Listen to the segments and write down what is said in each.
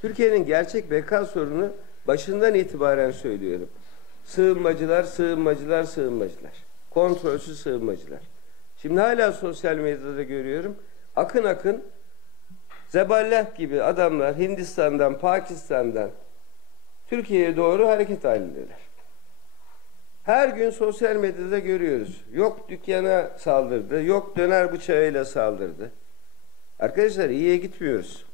Türkiye'nin gerçek beka sorunu başından itibaren söylüyorum. Sığınmacılar, sığınmacılar, sığınmacılar. Kontrolsüz sığınmacılar. Şimdi hala sosyal medyada görüyorum. Akın akın zeballah gibi adamlar Hindistan'dan, Pakistan'dan Türkiye'ye doğru hareket halindeler. Her gün sosyal medyada görüyoruz. Yok dükkana saldırdı, yok döner bıçağıyla saldırdı. Arkadaşlar iyiye gitmiyoruz.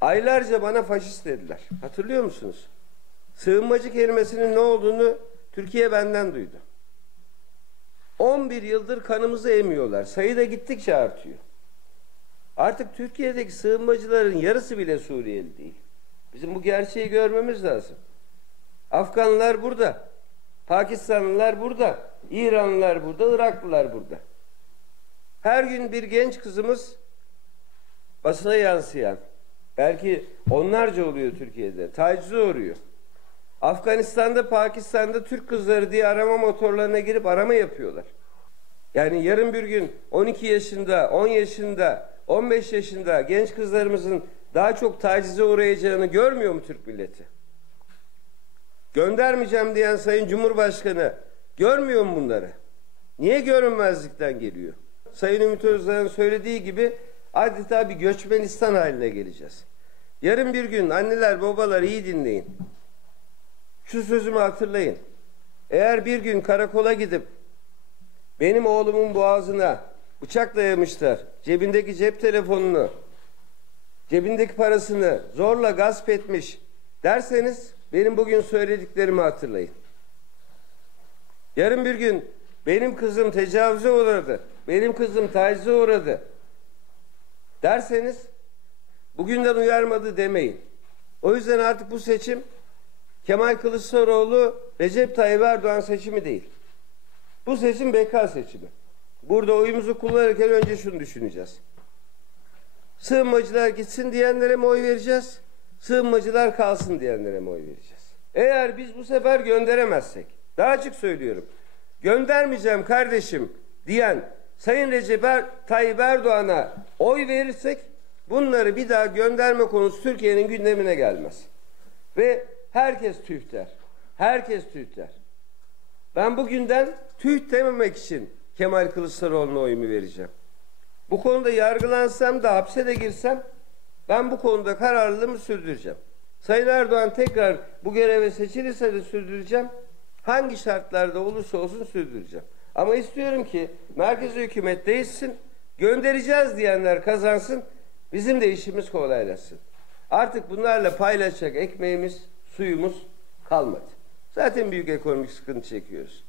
Aylarca bana faşist dediler. Hatırlıyor musunuz? Sığınmacı kelimesinin ne olduğunu Türkiye benden duydu. 11 yıldır kanımızı emiyorlar. Sayı da gittikçe artıyor. Artık Türkiye'deki sığınmacıların yarısı bile Suriyeli değil. Bizim bu gerçeği görmemiz lazım. Afganlılar burada. Pakistanlılar burada. İranlılar burada. Iraklılar burada. Her gün bir genç kızımız basına yansıyan, belki onlarca oluyor Türkiye'de, tacize uğruyor. Afganistan'da, Pakistan'da Türk kızları diye arama motorlarına girip arama yapıyorlar. Yani yarın bir gün 12 yaşında, 10 yaşında, 15 yaşında genç kızlarımızın daha çok tacize uğrayacağını görmüyor mu Türk milleti? Göndermeyeceğim diyen Sayın Cumhurbaşkanı görmüyor mu bunları? Niye görünmezlikten geliyor? Sayın Ümit Özdağ'ın söylediği gibi adeta bir göçmenistan haline geleceğiz. Yarın bir gün anneler babalar iyi dinleyin. Şu sözümü hatırlayın. Eğer bir gün karakola gidip benim oğlumun boğazına bıçak dayamışlar, cebindeki cep telefonunu, cebindeki parasını zorla gasp etmiş derseniz benim bugün söylediklerimi hatırlayın. Yarın bir gün benim kızım tecavüze uğradı, benim kızım tacize uğradı derseniz bugünden uyarmadı demeyin. O yüzden artık bu seçim Kemal Kılıçdaroğlu Recep Tayyip Erdoğan seçimi değil. Bu seçim BK seçimi. Burada oyumuzu kullanırken önce şunu düşüneceğiz. Sığınmacılar gitsin diyenlere mi oy vereceğiz? Sığınmacılar kalsın diyenlere mi oy vereceğiz? Eğer biz bu sefer gönderemezsek, daha açık söylüyorum, göndermeyeceğim kardeşim diyen Sayın Recep er, Tayyip Erdoğan'a oy verirsek bunları bir daha gönderme konusu Türkiye'nin gündemine gelmez. Ve herkes tüh der. Herkes tüh der. Ben bugünden tüh dememek için Kemal Kılıçdaroğlu'na oyumu vereceğim. Bu konuda yargılansam da hapse de girsem ben bu konuda kararlılığımı sürdüreceğim. Sayın Erdoğan tekrar bu göreve seçilirse de sürdüreceğim. Hangi şartlarda olursa olsun sürdüreceğim. Ama istiyorum ki merkez hükümet değişsin, göndereceğiz diyenler kazansın, bizim de işimiz kolaylaşsın. Artık bunlarla paylaşacak ekmeğimiz, suyumuz kalmadı. Zaten büyük ekonomik sıkıntı çekiyoruz.